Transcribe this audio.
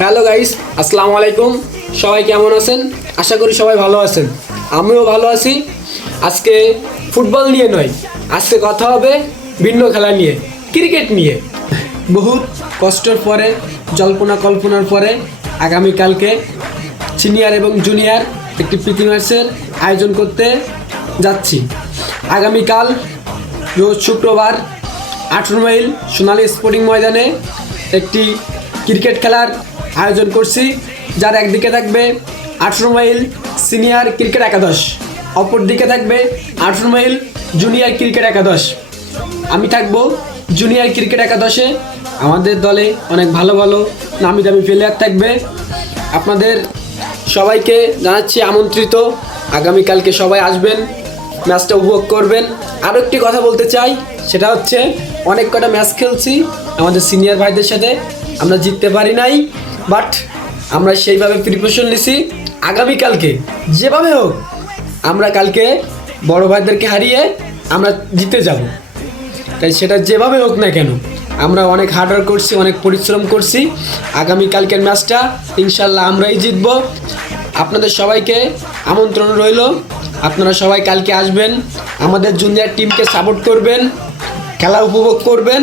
Hello guys, আসসালামু আলাইকুম। সবাই কেমন আছেন? আশা করি সবাই ভালো আছেন। আমিও ভালো আছি। আজকে ফুটবল নিয়ে নয়, আজকে কথা হবে ভিন্ন খেলা নিয়ে, ক্রিকেট নিয়ে। বহুত কষ্টের পরে, জল্পনা কল্পনার পরে আগামীকালকে সিনিয়র এবং জুনিয়র একটি প্রীতি ম্যাচের আয়োজন করতে যাচ্ছি। আগামীকাল রোজ শুক্রবার 18 মাইল সোনালী স্পোর্টিং ময়দানে একটি ক্রিকেট খেলার আয়োজন করছি, যার একদিকে থাকবে 18 মাইল সিনিয়র ক্রিকেট একাদশ, অপর দিকে থাকবে 18 মাইল জুনিয়র ক্রিকেট একাদশ। আমি থাকবো জুনিয়র ক্রিকেট একাদশে। আমাদের দলে অনেক ভালো ভালো নামি দামি প্লেয়ার থাকবে। আপনাদের সবাইকে জানাচ্ছি আমন্ত্রিত। আগামীকালকে সবাই আসবেন, ম্যাচটা উপভোগ করবেন। আরও একটি কথা বলতে চাই, সেটা হচ্ছে অনেক কটা ম্যাচ খেলছি আমাদের সিনিয়র ভাইদের সাথে, আমরা জিততে পারি নাই, বাট আমরা সেইভাবে প্রিপারেশন নিছি। আগামীকালকে যেভাবে হোক আমরা কালকে বড় ভাইদেরকে হারিয়ে আমরা জিতে যাব। তাই সেটা যেভাবে হোক না কেন আমরা অনেক হার্ডওয়ার্ক করছি, অনেক পরিশ্রম করছি। আগামীকালকের ম্যাচটা ইনশাল্লাহ আমরাই জিতব। আপনাদের সবাইকে আমন্ত্রণ রইল, আপনারা সবাই কালকে আসবেন, আমাদের জুনিয়র টিমকে সাপোর্ট করবেন, খেলা উপভোগ করবেন।